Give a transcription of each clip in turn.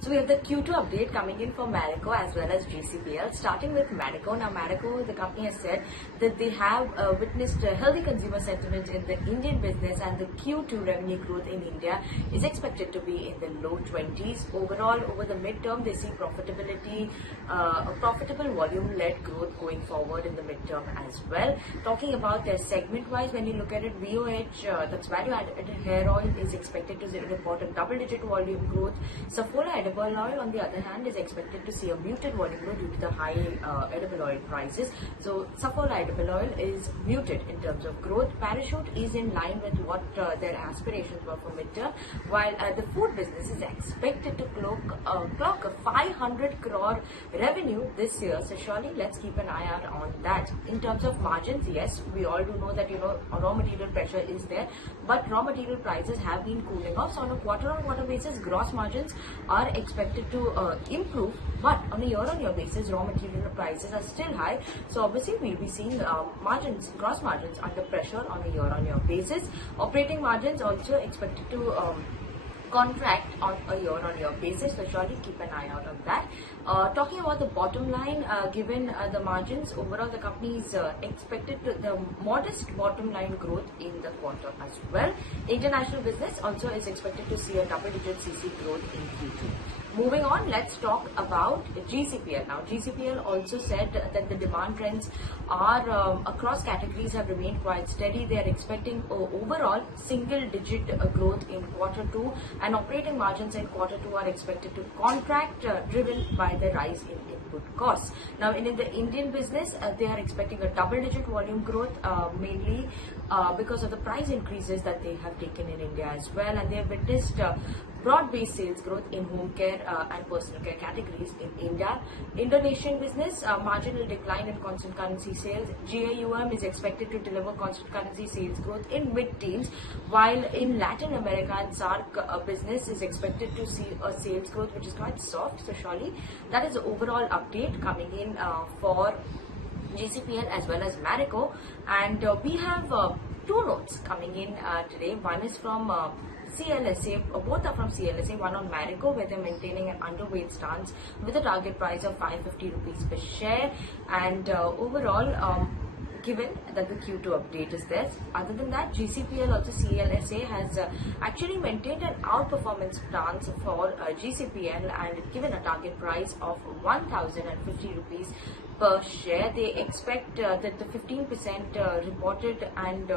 So we have the Q2 update coming in for Marico as well as GCPL. Starting with Marico. Now Marico, the company has said that they have witnessed a healthy consumer sentiment in the Indian business, and the Q2 revenue growth in India is expected to be in the low 20s. Overall, over the midterm, they see profitability, a profitable volume-led growth going forward in the midterm as well. Talking about their segment-wise, when you look at it, VOH, that's value-added hair oil, is expected to report a double-digit volume growth. Saffola edible oil, on the other hand, is expected to see a muted volume growth due to the high edible oil prices. So Saffola edible oil is muted in terms of growth. Parachute is in line with what their aspirations were for midterm, while the food business is expected to clock a 500 crore revenue this year. So surely let's keep an eye out on that. In terms of margins, yes, we all do know that raw material pressure is there, but raw material prices have been cooling off. So on a quarter-on-quarter basis, gross margins are expected to improve, but on a year-on-year basis, raw material prices are still high. So obviously we'll be seeing gross margins under pressure on a year-on-year basis. Operating margins also expected to contract on a year-on-year basis, so surely keep an eye out on that. Talking about the bottom line, given the margins, overall the company is expected to the modest bottom line growth in the quarter as well. International business also is expected to see a double-digit CC growth in Q2. Moving on, let's talk about GCPL. Now, GCPL also said that the demand trends are across categories have remained quite steady. They are expecting overall single-digit growth in Q2, and operating margins in Q2 are expected to contract, driven by the rise in input costs. Now, in the Indian business, they are expecting a double-digit volume growth, mainly because of the price increases that they have taken in India as well, and they have witnessed broad-based sales growth in home care and personal care categories in India. Indonesian business, marginal decline in constant currency sales. GAUM is expected to deliver constant currency sales growth in mid-teens, while in Latin America and SAARC, business is expected to see a sales growth which is quite soft. So surely that is the overall update coming in for GCPL as well as Marico. And we have two notes coming in today. One is from CLSA, both are from CLSA, one on Marico, where they're maintaining an underweight stance with a target price of 550 rupees per share. And overall, given that the Q2 update is there. Other than that, GCPL, also CLSA, has actually maintained an outperformance stance for GCPL and given a target price of 1050 rupees per share. They expect that the 15% reported and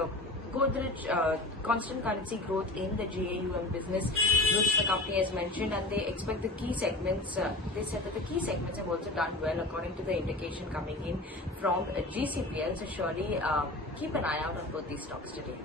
Godrej constant currency growth in the GAUM business, which the company has mentioned, and they expect the key segments. They said that the key segments have also done well according to the indication coming in from GCPL. So surely keep an eye out on both these stocks today.